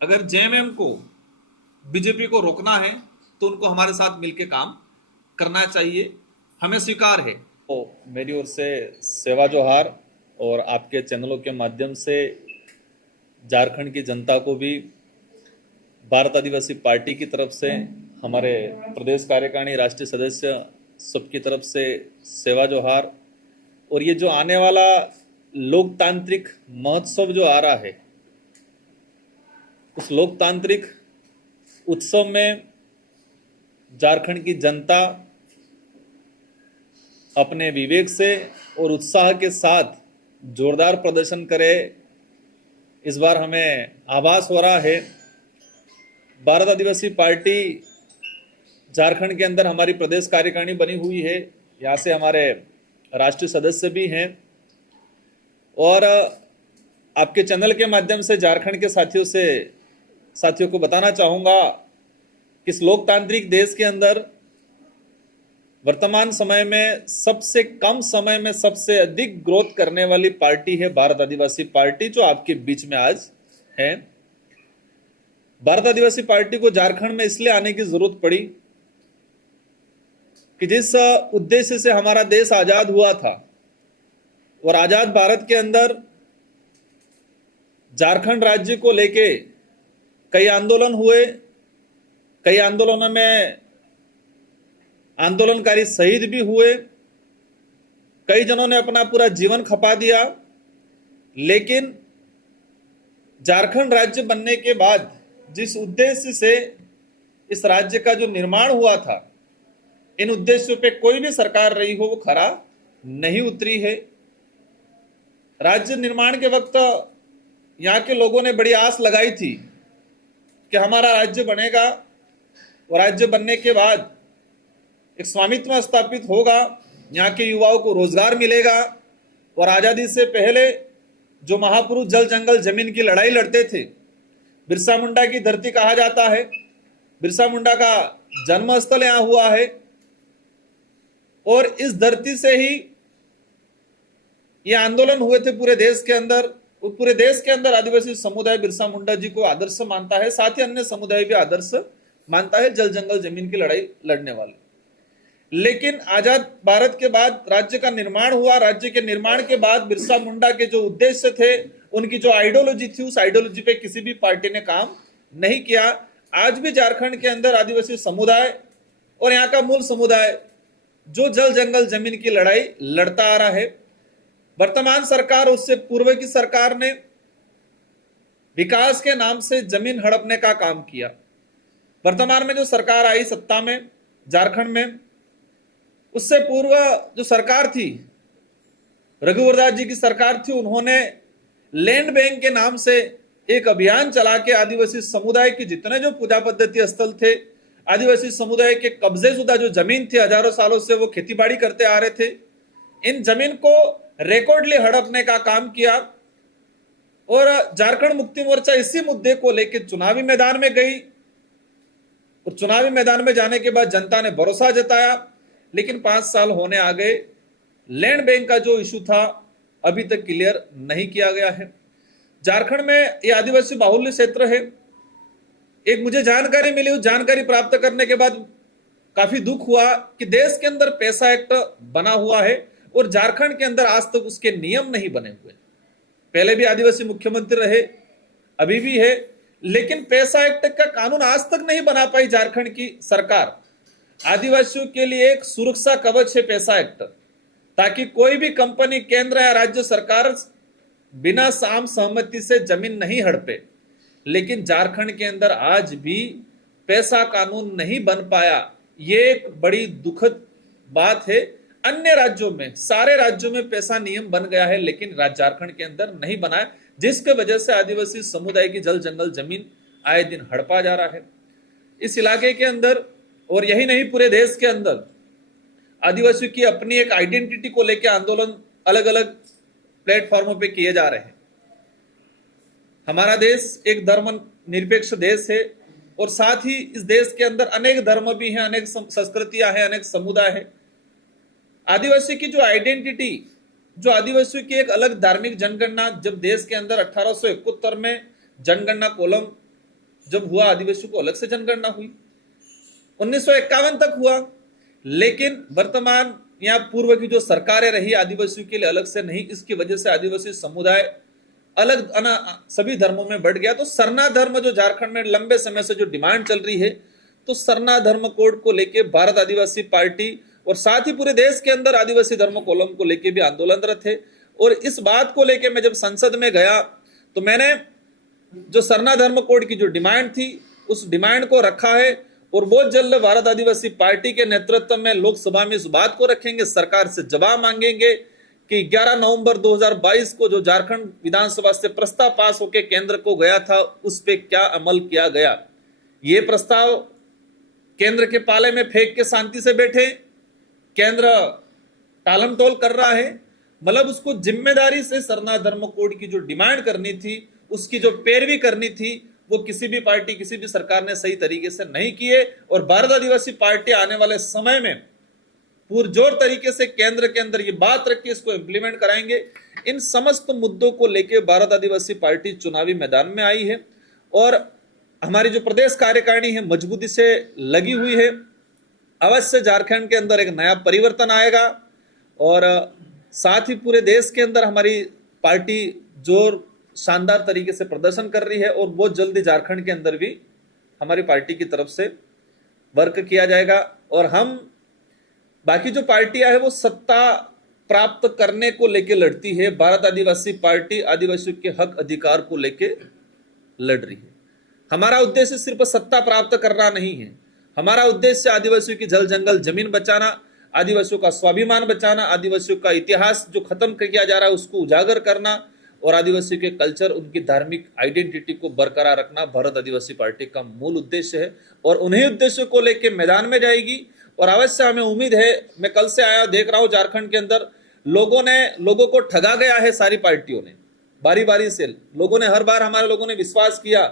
अगर जेएमएम को, बीजेपी को रोकना है तो उनको हमारे साथ मिलकर काम करना चाहिए, हमें स्वीकार है। तो मेरी ओर से सेवा जोहार, और आपके चैनलों के माध्यम से झारखंड की जनता को भी भारत आदिवासी पार्टी की तरफ से, हमारे प्रदेश कार्यकारिणी राष्ट्रीय सदस्य सबकी तरफ से सेवा जोहार। और ये जो आने वाला लोकतांत्रिक महोत्सव जो आ रहा है, उस लोकतांत्रिक उत्सव में झारखंड की जनता अपने विवेक से और उत्साह के साथ जोरदार प्रदर्शन करे, इस बार हमें आभास हो रहा है। भारत आदिवासी पार्टी झारखंड के अंदर हमारी प्रदेश कार्यकारिणी बनी हुई है, यहाँ से हमारे राष्ट्रीय सदस्य भी हैं, और आपके चैनल के माध्यम से झारखंड के साथियों को बताना चाहूँगा कि इस लोकतांत्रिक देश के अंदर वर्तमान समय में सबसे कम समय में सबसे अधिक ग्रोथ करने वाली पार्टी है भारत आदिवासी पार्टी, जो आपके बीच में आज है। भारत आदिवासी पार्टी को झारखंड में इसलिए आने की जरूरत पड़ी कि जिस उद्देश्य से हमारा देश आजाद हुआ था, और आजाद भारत के अंदर झारखंड राज्य को लेके कई आंदोलन हुए, कई आंदोलनों में आंदोलनकारी शहीद भी हुए, कई जनों ने अपना पूरा जीवन खपा दिया। लेकिन झारखंड राज्य बनने के बाद जिस उद्देश्य से इस राज्य का जो निर्माण हुआ था, इन उद्देश्यों पे कोई भी सरकार रही हो वो खरा नहीं उतरी है। राज्य निर्माण के वक्त यहाँ के लोगों ने बड़ी आस लगाई थी कि हमारा राज्य बनेगा, और राज्य बनने के बाद एक स्वामित्व स्थापित होगा, यहाँ के युवाओं को रोजगार मिलेगा। और आजादी से पहले जो महापुरुष जल जंगल जमीन की लड़ाई लड़ते थे, बिरसा मुंडा की धरती कहा जाता है, बिरसा मुंडा का जन्म स्थल यहाँ हुआ है, और इस धरती से ही ये आंदोलन हुए थे पूरे देश के अंदर। पूरे देश के अंदर आदिवासी समुदाय बिरसा मुंडा जी को आदर्श मानता है, साथ ही अन्य समुदाय भी आदर्श मानता है जल जंगल जमीन की लड़ाई लड़ने वाले। लेकिन आजाद भारत के बाद राज्य का निर्माण हुआ, राज्य के निर्माण के बाद बिरसा मुंडा के जो उद्देश्य थे, उनकी जो आइडियोलॉजी थी, उस आइडियोलॉजी पे किसी भी पार्टी ने काम नहीं किया। आज भी झारखंड के अंदर आदिवासी समुदाय और यहाँ का मूल समुदाय जो जल जंगल जमीन की लड़ाई लड़ता आ रहा है। वर्तमान सरकार, उससे पूर्व की सरकार ने विकास के नाम से जमीन हड़पने का काम किया। वर्तमान में जो सरकार आई सत्ता में झारखंड में, उससे पूर्व जो सरकार थी, रघुवर दास जी की सरकार थी, उन्होंने लैंड बैंक के नाम से एक अभियान चला के आदिवासी समुदाय के जितने जो पूजा पद्धति स्थल थे, आदिवासी समुदाय के कब्जे शुदा जो जमीन थी, हजारों सालों से वो खेतीबाड़ी करते आ रहे थे, इन जमीन को रिकॉर्डली हड़पने का काम किया। और झारखंड मुक्ति मोर्चा इसी मुद्दे को लेकर चुनावी मैदान में गई, और चुनावी मैदान में जाने के बाद जनता ने भरोसा जताया। लेकिन 5 साल होने आ गए, लैंड बैंक का जो इशू था अभी तक क्लियर नहीं किया गया है। झारखंड में ये आदिवासी बाहुल्य क्षेत्र है। एक मुझे जानकारी मिली, उस जानकारी प्राप्त करने के बाद काफी दुख हुआ कि देश के अंदर पैसा एक्ट बना हुआ है और झारखंड के अंदर आज तक उसके नियम नहीं बने हुए। पहले भी आदिवासी मुख्यमंत्री रहे, अभी भी है, लेकिन पैसा एक्ट का कानून आज तक नहीं बना पाई झारखंड की सरकार। आदिवासियों के लिए एक सुरक्षा कवच है पैसा एक्ट, ताकि कोई भी कंपनी, केंद्र या राज्य सरकार बिना साम सहमति से जमीन नहीं हड़पे। लेकिन झारखंड के अंदर आज भी पैसा कानून नहीं बन पाया। ये एक बड़ी दुखद बात है। अन्य राज्यों में, सारे राज्यों में पैसा नियम बन गया है, लेकिन झारखंड के अंदर नहीं बना है, जिसके वजह से आदिवासी समुदाय की जल जंगल जमीन आए दिन हड़पा जा रहा है इस इलाके के अंदर। और यही नहीं, पूरे देश के अंदर आदिवासियों की अपनी एक आइडेंटिटी को लेकर आंदोलन अलग अलग प्लेटफॉर्मों पे किए जा रहे हैं। हमारा देश एक धर्म निरपेक्ष देश है, और साथ ही इस देश के अंदर अनेक धर्म भी हैं, अनेक संस्कृतियां हैं, अनेक समुदाय हैं। आदिवासी की जो आइडेंटिटी, जो आदिवासियों की एक अलग धार्मिक जनगणना, जब देश के अंदर 1871 में जनगणना कॉलम जब हुआ आदिवासियों को अलग से जनगणना हुई, 1951 तक हुआ, लेकिन वर्तमान या पूर्व की जो सरकारें रही आदिवासियों के लिए अलग से नहीं, इसकी वजह से आदिवासी समुदाय अलग सभी धर्मों में बढ़ गया। तो सरना धर्म जो झारखंड में लंबे समय से जो डिमांड चल रही है, तो सरना धर्म कोड को लेके भारत आदिवासी पार्टी और साथ ही पूरे देश के अंदर आदिवासी धर्म कोलम को लेके भी आंदोलनरत थे। और इस बात को लेके मैं जब संसद में गया तो मैंने जो सरना धर्म कोड की जो डिमांड थी उस डिमांड को रखा है, और बहुत जल्द भारत आदिवासी पार्टी के नेतृत्व में लोकसभा में इस बात को रखेंगे, सरकार से जवाब मांगेंगे कि 11 नवंबर 2022 को जो झारखंड विधानसभा से प्रस्ताव पास होकर केंद्र को गया था उस पे क्या अमल किया गया। ये प्रस्ताव केंद्र के पाले में फेंक के शांति से बैठे, केंद्र टालम टोल कर रहा है, मतलब उसको जिम्मेदारी से सरना धर्म कोड की जो डिमांड करनी थी, उसकी जो पैरवी करनी थी, वो किसी भी पार्टी किसी भी सरकार ने सही तरीके से नहीं किए। और भारत आदिवासी पार्टी आने वाले समय में पुरजोर तरीके से केंद्र के अंदर ये बात रख के इसको इंप्लीमेंट कराएंगे। इन समस्त मुद्दों को लेकर भारत आदिवासी पार्टी चुनावी मैदान में आई है, और हमारी जो प्रदेश कार्यकारिणी है मजबूती से लगी हुई है। अवश्य झारखंड के अंदर एक नया परिवर्तन आएगा, और साथ ही पूरे देश के अंदर हमारी पार्टी जोर शानदार तरीके से प्रदर्शन कर रही है, और बहुत जल्दी झारखंड के अंदर भी हमारी पार्टी की तरफ से वर्क किया जाएगा। और हम बाकी जो पार्टियां है वो सत्ता प्राप्त करने को लेकर लड़ती है, भारत आदिवासी पार्टी आदिवासियों के हक अधिकार को लेकर लड़ रही है। हमारा उद्देश्य सिर्फ सत्ता प्राप्त करना नहीं है, हमारा उद्देश्य आदिवासियों की जल जंगल जमीन बचाना, आदिवासियों का स्वाभिमान बचाना, आदिवासियों का इतिहास जो खत्म किया जा रहा है उसको उजागर करना, और आदिवासियों के कल्चर उनकी धार्मिक आइडेंटिटी को बरकरार रखना भारत आदिवासी पार्टी का मूल उद्देश्य है। और उन्हीं उद्देश्यों को लेकर मैदान में जाएगी। और अवश्य हमें उम्मीद है, मैं कल से आया देख रहा हूं झारखंड के अंदर लोगों को ठगा गया है, सारी पार्टियों ने बारी बारी से लोगों ने हर बार हमारे लोगों ने विश्वास किया,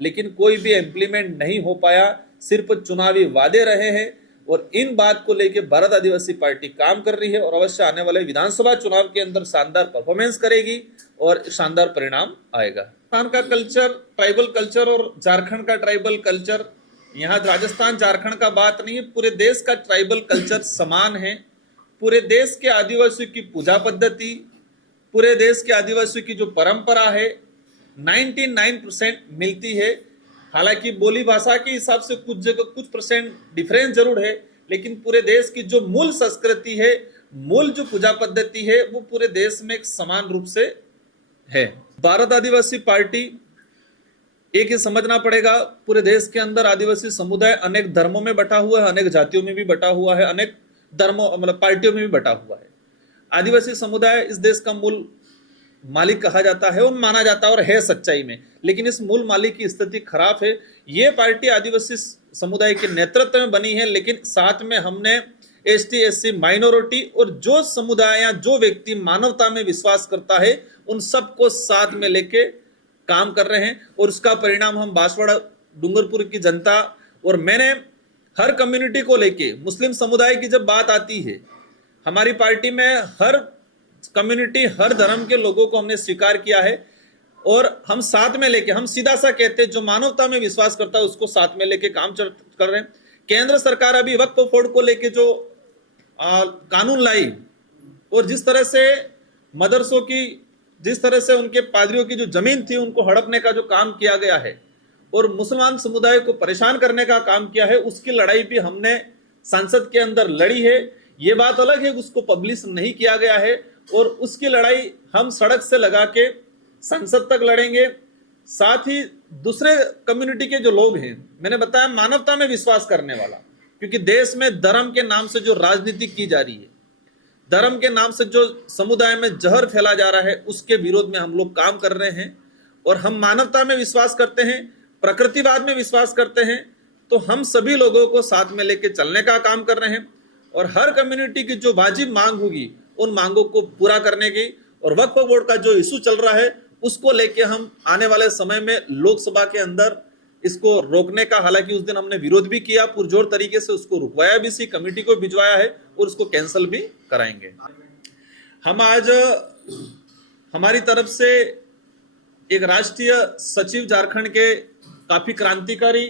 लेकिन कोई भी इंप्लीमेंट नहीं हो पाया, सिर्फ चुनावी वादे रहे हैं। और इन बात को लेकर भारत आदिवासी पार्टी काम कर रही है, और अवश्य आने वाले विधानसभा चुनाव के अंदर शानदार परफॉर्मेंस करेगी और शानदार परिणाम आएगा। राजस्थान का कल्चर ट्राइबल कल्चर और झारखंड का ट्राइबल कल्चर, यहाँ राजस्थान झारखंड का बात नहीं है, पूरे देश का ट्राइबल कल्चर समान है। पूरे देश के आदिवासियों की पूजा पद्धति, पूरे देश के आदिवासियों की जो परंपरा है 99% मिलती है। हालांकि बोली भाषा के हिसाब से कुछ जगह कुछ परसेंट डिफरेंस जरूर है, लेकिन पूरे देश की जो मूल संस्कृति है, मूल जो पूजा पद्धति है, वो पूरे देश में एक समान रूप से है। भारत आदिवासी पार्टी एक ही समझना पड़ेगा, पूरे देश के अंदर आदिवासी समुदाय अनेक धर्मों में बटा हुआ है, अनेक जातियों में भी बटा हुआ है, अनेक धर्मों मतलब पार्टियों में भी बटा हुआ है। आदिवासी समुदाय इस देश का मूल मालिक कहा जाता है और माना जाता है, और है सच्चाई में, लेकिन इस मूल मालिक की स्थिति खराब है। ये पार्टी आदिवासी समुदाय के नेतृत्व में बनी है, लेकिन साथ में हमने एसटी एससी माइनॉरिटी और जो समुदाय या जो व्यक्ति मानवता में विश्वास करता है उन सबको साथ में लेके काम कर रहे हैं। और उसका परिणाम हम बांसवाड़ा डूंगरपुर की जनता, और मैंने हर कम्युनिटी को लेके, मुस्लिम समुदाय की जब बात आती है, हमारी पार्टी में हर कम्युनिटी हर धर्म के लोगों को हमने स्वीकार किया है, और हम साथ में लेके, हम सीधा सा कहते हैं जो मानवता में विश्वास करता है उसको साथ में लेके काम कर रहे हैं। केंद्र सरकार अभी वक्फ बोर्ड को लेके जो कानून लाई, और जिस तरह से मदरसों की, जिस तरह से उनके पादरियों की जो जमीन थी उनको हड़पने का जो काम किया गया है और मुसलमान समुदाय को परेशान करने का काम किया है, उसकी लड़ाई भी हमने संसद के अंदर लड़ी है। ये बात अलग है, उसको पब्लिश नहीं किया गया है, और उसकी लड़ाई हम सड़क से लगा के संसद तक लड़ेंगे। साथ ही दूसरे कम्युनिटी के जो लोग हैं, मैंने बताया मानवता में विश्वास करने वाला, क्योंकि देश में धर्म के नाम से जो राजनीति की जा रही है, धर्म के नाम से जो समुदाय में जहर फैला जा रहा है, उसके विरोध में हम लोग काम कर रहे हैं। और हम मानवता में विश्वास करते हैं, प्रकृतिवाद में विश्वास करते हैं, तो हम सभी लोगों को साथ में लेके चलने का काम कर रहे हैं। और हर कम्युनिटी की जो वाजिब मांग होगी उन मांगों को पूरा करने की, और वक्फ बोर्ड का जो इशू चल रहा है उसको लेके हम आने वाले समय में लोकसभा के अंदर इसको रोकने का, हालांकि उस दिन हमने विरोध भी किया, पुरजोर तरीके से उसको रुकवाया भी, सी कमेटी को भिजवाया है और उसको कैंसिल भी कराएंगे। हम आज हमारी तरफ से एक राष्ट्रीय सचिव झारखंड के काफी क्रांतिकारी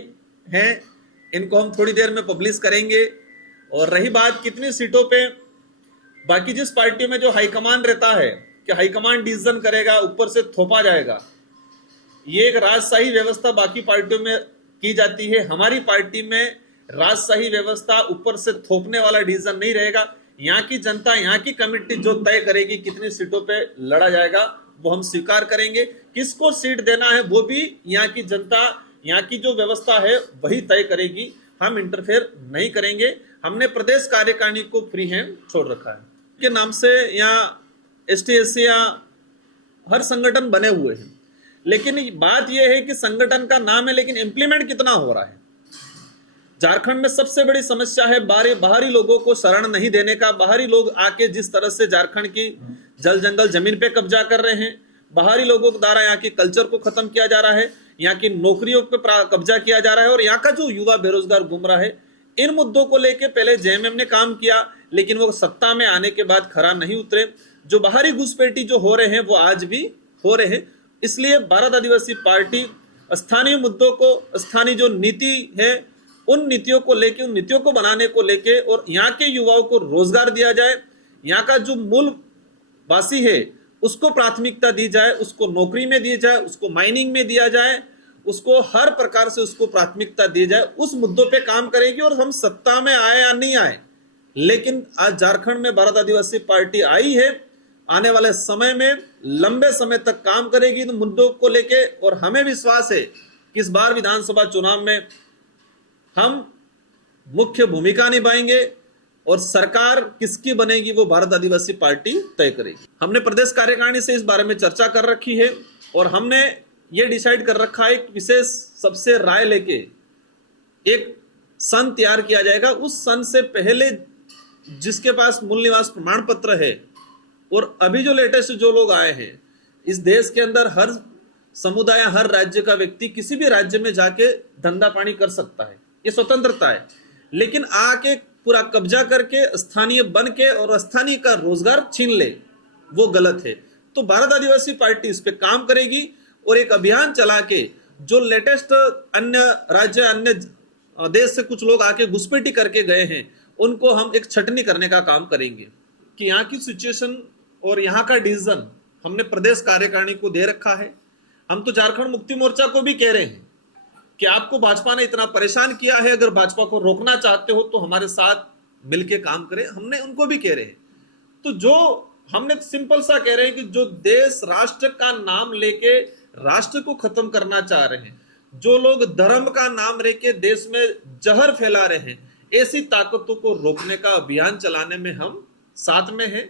हैं, इनको हम थोड़ी देर में पब्लिश करेंगे। और रही बात कितनी सीटों पे, बाकी जिस पार्टी में जो हाईकमान रहता है कि हाईकमान डिसीजन करेगा, ऊपर से थोपा जाएगा, ये एक राजशाही व्यवस्था बाकी पार्टियों में की जाती है। हमारी पार्टी में राजशाही व्यवस्था ऊपर से थोपने वाला डिसीजन नहीं रहेगा। यहाँ की जनता, यहाँ की कमेटी जो तय करेगी कितनी सीटों पे लड़ा जाएगा वो हम स्वीकार करेंगे। किसको सीट देना है वो भी यहाँ की जनता, यहाँ की जो व्यवस्था है वही तय करेगी। हम इंटरफेयर नहीं करेंगे। हमने प्रदेश कार्यकारिणी को फ्री हैंड छोड़ रखा है। के नाम से यहाँ ST/SC या हर संगठन बने हुए हैं, लेकिन बात यह है कि संगठन का नाम है लेकिन इंप्लीमेंट कितना हो रहा है। झारखंड में सबसे बड़ी समस्या है बाहरी लोगों को शरण नहीं देने का। बाहरी लोग आके जिस तरह से झारखंड की जल जंगल जमीन पे कब्जा कर रहे हैं, बाहरी लोगों के द्वारा यहाँ की कल्चर को खत्म किया जा रहा है, यहाँ की नौकरियों पे कब्जा किया जा रहा है और यहाँ का जो युवा बेरोजगार घूम रहा है। इन मुद्दों को लेके पहले JMM ने काम किया, लेकिन वो सत्ता में आने के बाद खरा नहीं उतरे। जो बाहरी घुसपैठी जो हो रहे हैं वो आज भी हो रहे हैं। इसलिए भारत आदिवासी पार्टी स्थानीय मुद्दों को, स्थानीय जो नीति है उन नीतियों को लेके, उन नीतियों को बनाने को लेके और यहाँ के युवाओं को रोजगार दिया जाए, यहाँ का जो मूल वासी है उसको प्राथमिकता दी जाए, उसको नौकरी में दी जाए, उसको माइनिंग में दिया जाए, उसको हर प्रकार से उसको प्राथमिकता दी जाए। उस मुद्दों पे काम करेगी। और हम सत्ता में आए या नहीं आए, लेकिन आज झारखंड में भारत आदिवासी पार्टी आई है, आने वाले समय में लंबे समय तक काम करेगी इन मुद्दों को लेके। और हमें विश्वास है कि इस बार विधानसभा चुनाव में हम मुख्य भूमिका निभाएंगे और सरकार किसकी बनेगी वो भारत आदिवासी पार्टी तय करेगी। हमने प्रदेश कार्यकारिणी से इस बारे में चर्चा कर रखी है और हमने ये डिसाइड कर रखा है कि विशेष सबसे राय लेके एक सन तैयार किया जाएगा। उस सन से पहले जिसके पास मूल निवास प्रमाण पत्र है और अभी जो लेटेस्ट जो लोग आए हैं, इस देश के अंदर हर समुदाय, हर राज्य का व्यक्ति किसी भी राज्य में जाके धंधा पानी कर सकता है, ये स्वतंत्रता है। लेकिन आके पूरा कब्जा करके स्थानीय बन के और स्थानीय का रोजगार छीन ले, वो गलत है। तो भारत आदिवासी पार्टी इस पे काम करेगी और एक अभियान चला के जो लेटेस्ट अन्य राज्य, अन्य देश से कुछ लोग आके घुसपैठी करके गए हैं, उनको हम एक छटनी करने का काम करेंगे कि यहाँ की सिचुएशन और यहाँ का डिसीजन हमने प्रदेश कार्यकारिणी को दे रखा है। हम तो झारखंड मुक्ति मोर्चा को भी कह रहे हैं कि आपको भाजपा ने इतना परेशान किया है, अगर भाजपा को रोकना चाहते हो तो हमारे साथ मिलके काम करें। हमने उनको भी कह रहे हैं। तो जो हमने सिंपल सा कह रहे हैं कि जो देश राष्ट्र का नाम लेके राष्ट्र को खत्म करना चाह रहे हैं, जो लोग धर्म का नाम लेके देश में जहर फैला रहे हैं, ऐसी ताकतों को रोकने का अभियान चलाने में हम साथ में हैं।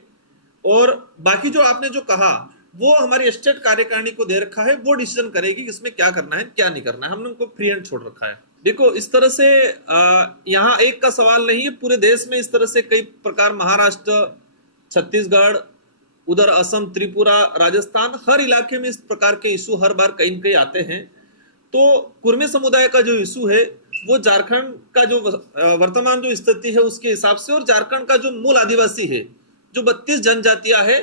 और बाकी जो आपने जो कहा वो हमारी स्टेट कार्यकारिणी को दे रखा है, वो डिसीजन करेगी कि इसमें क्या करना है क्या नहीं करना है। हमने उनको फ्री हैंड छोड़ रखा है। देखो, इस तरह से यहाँ एक का सवाल नहीं है, पूरे देश में इस तरह से कई प्रकार, महाराष्ट्र, छत्तीसगढ़, उधर असम, त्रिपुरा, राजस्थान, हर इलाके में इस प्रकार के इशू हर बार कहीं न कहीं आते हैं। तो कुर्मी समुदाय का जो इशू है वो झारखंड का जो वर्तमान जो स्थिति है उसके हिसाब से, और झारखंड का जो मूल आदिवासी है, जो 32 जनजातियां है,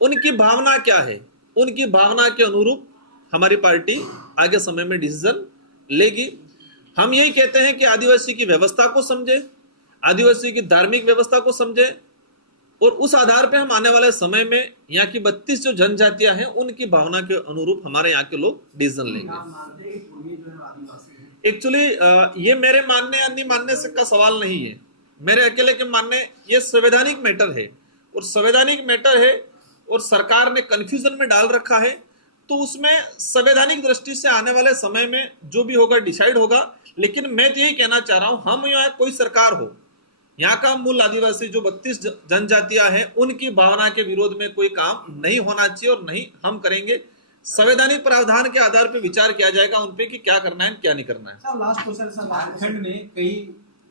उनकी भावना क्या है, उनकी भावना के अनुरूप हमारी पार्टी आगे समय में डिसीजन लेगी। हम यही कहते हैं कि आदिवासी की व्यवस्था को समझे, आदिवासी की धार्मिक व्यवस्था को समझे और उस आधार पर हम आने वाले समय में यहाँ की 32 जो जनजातियां हैं उनकी भावना के अनुरूप हमारे यहाँ के लोग डिसीजन लेंगे। एक्चुअली ये मेरे मानने या नहीं मानने से का सवाल नहीं है, मेरे अकेले के मानने, ये संवैधानिक मैटर है और संवैधानिक मैटर है और सरकार ने कंफ्यूजन में डाल रखा है। तो उसमें संवैधानिक दृष्टि से आने वाले समय में जो भी होगा डिसाइड होगा। लेकिन मैं तो यही कहना चाह रहा हूं, हम यहाँ कोई सरकार हो, यहाँ का मूल आदिवासी जो 32 जनजातियां हैं उनकी भावना के विरोध में कोई काम नहीं होना चाहिए और नहीं हम करेंगे। संवैधानिक प्रावधान के आधार पर विचार किया जाएगा उन पे कि क्या करना है क्या नहीं करना है। Sir last question sir, Jharkhand में कई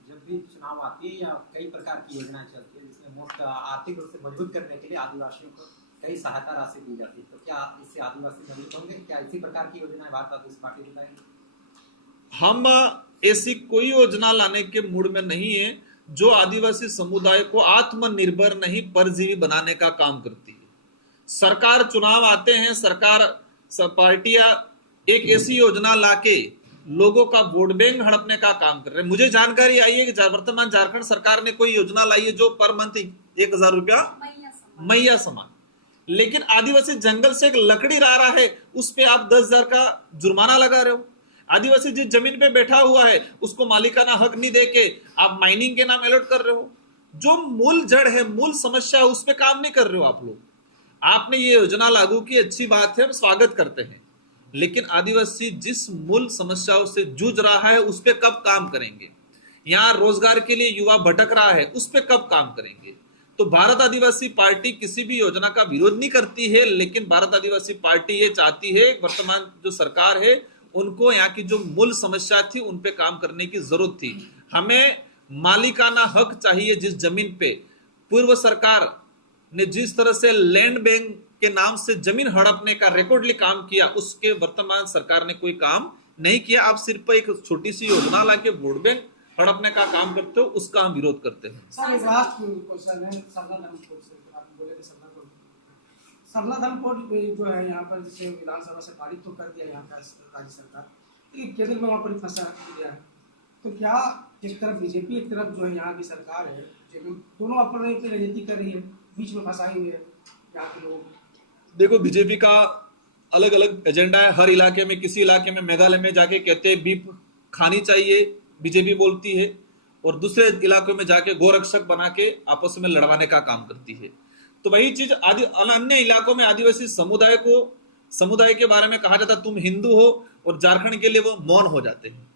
जब भी चुनाव आती है या कई प्रकार की योजनाएं चलती है जिसमें मुफ्त आर्थिक रूप से मजबूत करने के लिए आदिवासियों को कई सहायता राशि दी जाती है, तो क्या इससे आदिवासी मजबूत होंगे? क्या इसी प्रकार की योजनाएं भारत आदिवासी पार्टी बताएगी? हम ऐसी कोई योजना लाने के मूड में नहीं है जो आदिवासी समुदाय को आत्मनिर्भर नहीं परजीवी बनाने का काम करती है। सरकार, चुनाव आते हैं, सरकार पार्टियां एक ऐसी योजना लाके लोगों का वोट बैंक हड़पने का काम कर रहे हैं। मुझे जानकारी आई है कि वर्तमान झारखंड सरकार ने कोई योजना लाई है जो पर मंथ 1,000 रुपया मैया समान, लेकिन आदिवासी जंगल से एक लकड़ी ला रहा है, उस पे आप 10,000 का जुर्माना लगा रहे हो। आदिवासी जिस जमीन पे बैठा हुआ है उसको मालिकाना हक नहीं देके आप माइनिंग के नाम अलॉट कर रहे हो। जो मूल जड़ है, मूल समस्या है, उस पे काम नहीं कर रहे हो आप लोग। आपने ये योजना लागू की, अच्छी बात है, हम स्वागत करते हैं, लेकिन आदिवासी जिस मूल समस्याओं से जूझ रहा है उस पे कब काम करेंगे? यहाँ रोजगार के लिए युवा भटक रहा है, उस पे कब काम करेंगे? तो भारत आदिवासी पार्टी किसी भी योजना का विरोध नहीं करती है, लेकिन भारत आदिवासी पार्टी ये चाहती है वर्तमान जो सरकार है उनको यहाँ की जो मूल समस्या थी उन पे काम करने की जरूरत थी। हमें मालिकाना हक चाहिए जिस जमीन पे पूर्व सरकार ने जिस तरह से लैंड बैंक के नाम से जमीन हड़पने का रिकॉर्डली काम किया, उसके वर्तमान सरकार ने कोई काम नहीं किया। आप सिर्फ एक छोटी सी योजना लाके वोट बैंक हड़पने का काम करते हो, उसका हम विरोध करते हैं। सर एक लास्ट क्वेश्चन है सरला धर्मकोट से, आप बोले थे सरला धर्मकोट जो है यहाँ पर जैसे विधानसभा से पारित तो कर दिया यहाँ का राज्य सरकार, लेकिन केंद्र में वहाँ पर फंसा दिया है, तो क्या एक तरफ बीजेपी एक तरफ जो है यहाँ की सरकार है, दोनों अपनी राजनीति कर रही है, बीच में फंसाई हुई है यहाँ के लोग। देखो बीजेपी का अलग अलग एजेंडा है, हर इलाके में, किसी इलाके में मेघालय में जाके कहते हैं बीफ खानी चाहिए, बीजेपी बोलती है, और दूसरे इलाकों में जाके गोरक्षक बना के आपस में लड़वाने का काम करती है। तो वही चीज अन्य इलाकों में आदिवासी समुदाय के बारे में कहा जाता तुम हिंदू हो, और झारखंड के लिए वो मौन हो जाते हैं।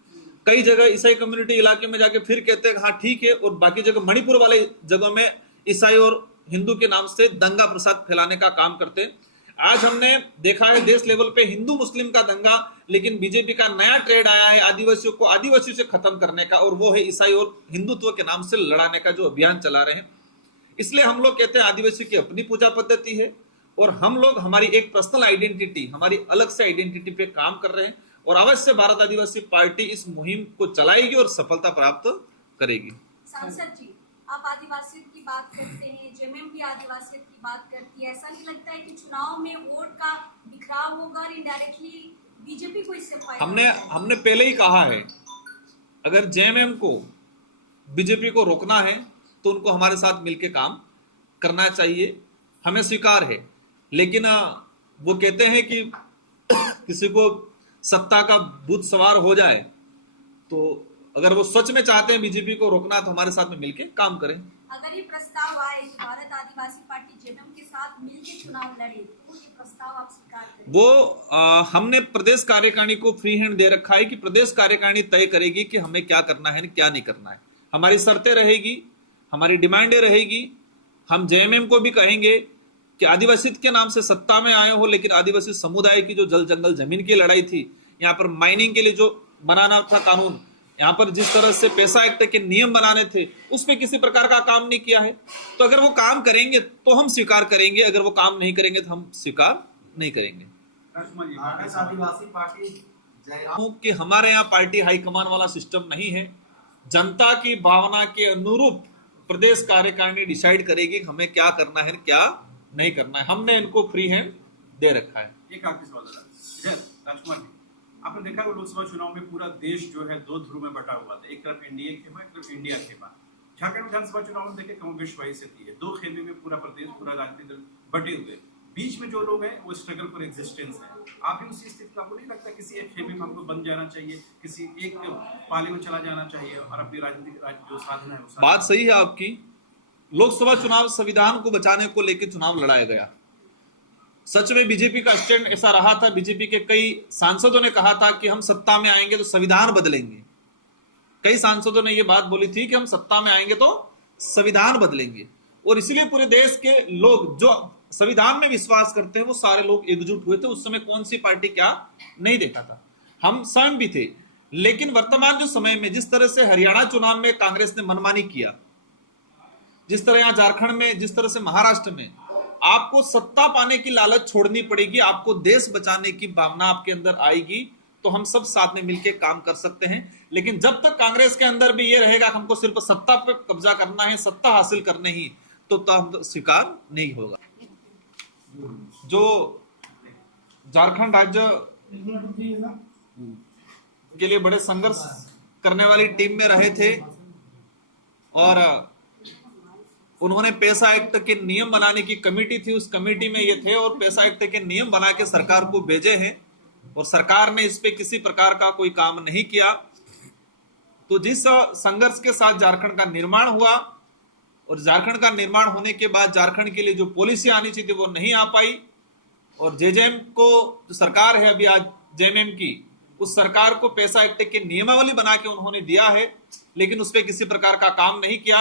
कई जगह ईसाई कम्युनिटी इलाके में जाके फिर कहते हैं हाँ ठीक है, और बाकी जगह मणिपुर वाले जगहों में ईसाई और हिंदू के नाम से दंगा प्रसाद फैलाने का काम करते हैं। आज हमने देखा है देश लेवल पे हिंदू मुस्लिम का दंगा, लेकिन बीजेपी का नया ट्रेड आया है आदिवासियों को आदिवासियों से खत्म करने का, और वो है ईसाई और हिंदुत्व के नाम से लड़ाने का जो अभियान चला रहे हैं। इसलिए हम लोग कहते हैं आदिवासियों की अपनी पूजा पद्धति है, और हम लोग हमारी एक पर्सनल आइडेंटिटी, हमारी अलग से आइडेंटिटी पे काम कर रहे हैं, और अवश्य भारत आदिवासी पार्टी इस मुहिम को चलाएगी और सफलता प्राप्त करेगी। सांसद जी, आप आदिवासियों की बात करते हैं, जेएमएम भी आदिवासियों की बात करती है, ऐसा नहीं लगता है कि चुनाव में वोट का बिखराव होगा और इनडायरेक्टली बीजेपी को इससे फायदा? हमने पहले ही कहा है, अगर जेएमएम को बीजेपी को रोकना है तो उनको हमारे साथ मिलकर काम करना चाहिए, हमें स्वीकार है। लेकिन वो कहते हैं कि किसी को सत्ता का भूत सवार हो जाए, तो अगर वो सच में चाहते हैं बीजेपी को रोकना तो हमारे साथ में मिलकर काम करें। अगर ये प्रस्ताव आए कि भारत आदिवासी पार्टी जेएमएम के साथ मिलकर चुनाव लड़े, तो ये प्रस्ताव आप स्वीकार करें? वो हमने प्रदेश कार्यकारिणी को फ्री हैंड दे रखा है कि प्रदेश कार्यकारिणी तय करेगी कि हमें क्या करना है क्या नहीं करना है। हमारी शर्तें रहेगी, हमारी डिमांडें रहेगी। हम जेएमएम को भी कहेंगे कि आदिवासी के नाम से सत्ता में आए हो, लेकिन आदिवासी समुदाय की जो जल जंगल जमीन की लड़ाई थी, यहाँ पर माइनिंग के लिए जो बनाना था कानून, यहाँ पर जिस तरह से पैसा एक्ट के नियम बनाने थे, उसमें किसी प्रकार का काम नहीं किया है। तो अगर वो काम करेंगे तो हम स्वीकार करेंगे, अगर वो काम नहीं करेंगे तो हम स्वीकार नहीं करेंगे। भारत आदिवासी पार्टी कि हमारे यहाँ पार्टी हाईकमान वाला सिस्टम नहीं है। जनता की भावना के अनुरूप प्रदेश कार्यकारिणी डिसाइड करेगी हमें क्या करना है क्या नहीं करना है। हमने इनको फ्री हैंड दे रखा है। एक आखिरी सवाल राजकुमार जी, आपने देखा वो लोकसभा चुनाव में पूरा देश जो है दो ध्रुव में बटा हुआ था, एक तरफ एनडीए खेमा, एक तरफ इंडिया खेमा। झारखंड विधानसभा चुनाव में देखे कम बेश वही स्थिति है, दो खेमे में पूरा प्रदेश, पूरा राजनीतिक दल बटे हुए, बीच में जो लोग हैं वो स्ट्रगल फॉर एग्जिस्टेंस है। आप भी उसी स्थिति में, आपको नहीं लगता किसी एक खेमे में हमको बन जाना चाहिए, किसी एक पाले में चला जाना चाहिए और अपनी राजनीतिक जो साधन है वो बात सही है आपकी। लोकसभा चुनाव संविधान को बचाने को लेकर चुनाव लड़ाया गया। सच में बीजेपी का स्टैंड ऐसा रहा था, बीजेपी के कई सांसदों ने कहा था कि हम सत्ता में आएंगे तो संविधान बदलेंगे। कई सांसदों ने यह बात बोली थी कि हम सत्ता में आएंगे तो संविधान बदलेंगे, और इसलिए पूरे देश के लोग जो संविधान में विश्वास करते हैं वो सारे लोग एकजुट हुए थे। उस समय कौन सी पार्टी क्या नहीं देखा था, हम स्वयं भी थे। लेकिन वर्तमान जो समय में जिस तरह से हरियाणा चुनाव में कांग्रेस ने मनमानी किया, जिस तरह यहाँ झारखंड में, जिस तरह से महाराष्ट्र में, आपको सत्ता पाने की लालच छोड़नी पड़ेगी, आपको देश बचाने की भावना आपके अंदर आएगी तो हम सब साथ में मिलकर काम कर सकते हैं। लेकिन जब तक कांग्रेस के अंदर भी ये रहेगा कि हमको सिर्फ सत्ता पे कब्जा करना है, सत्ता हासिल करने ही, तो हम स्वीकार नहीं होगा। जो झारखंड राज्य के लिए बड़े संघर्ष करने वाली टीम में रहे थे और उन्होंने पैसा एक्ट के नियम बनाने की कमेटी थी, उस कमेटी में ये थे और पैसा एक्ट के नियम बना के सरकार को भेजे हैं और सरकार ने इस पे किसी प्रकार का कोई काम नहीं किया। तो जिस संघर्ष के साथ झारखंड का निर्माण हुआ और झारखंड का निर्माण होने के बाद झारखंड के लिए जो पॉलिसी आनी चाहिए वो नहीं आ पाई और जेजेएम को जो सरकार है अभी आज जेएमएम की, उस सरकार को पैसा एक्ट के नियमावली बना के उन्होंने दिया है, लेकिन उस पर किसी प्रकार का काम नहीं किया।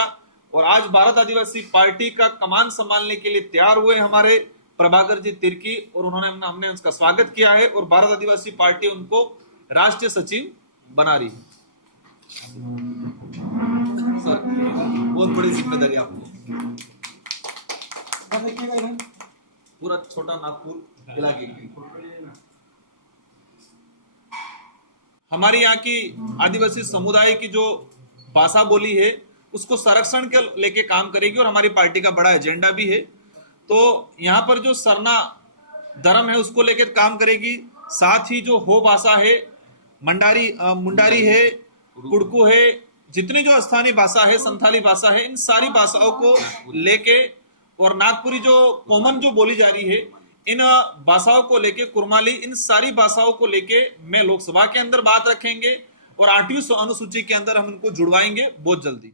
और आज भारत आदिवासी पार्टी का कमान संभालने के लिए तैयार हुए हमारे प्रभाकर जी तिर्की और हमने उसका स्वागत किया है और भारत आदिवासी पार्टी उनको राष्ट्रीय सचिव बना रही है। सर, बहुत बड़ी जिम्मेदारी आपको, पूरा छोटा नागपुर इलाके की। हमारे यहाँ की आदिवासी समुदाय की जो भाषा बोली है उसको संरक्षण के लेके काम करेगी और हमारी पार्टी का बड़ा एजेंडा भी है। तो यहाँ पर जो सरना धर्म है उसको लेकर काम करेगी, साथ ही जो हो भाषा है, मुंडारी है, कुड़कू है, जितनी जो स्थानीय भाषा है, संथाली भाषा है, इन सारी भाषाओं को लेके और नागपुरी जो कॉमन जो बोली जा रही है, इन भाषाओं को लेके, कुरमाली, इन सारी भाषाओं को लेके मैं लोकसभा के अंदर बात रखेंगे और 8वीं अनुसूची के अंदर हम इनको जुड़वाएंगे बहुत जल्दी।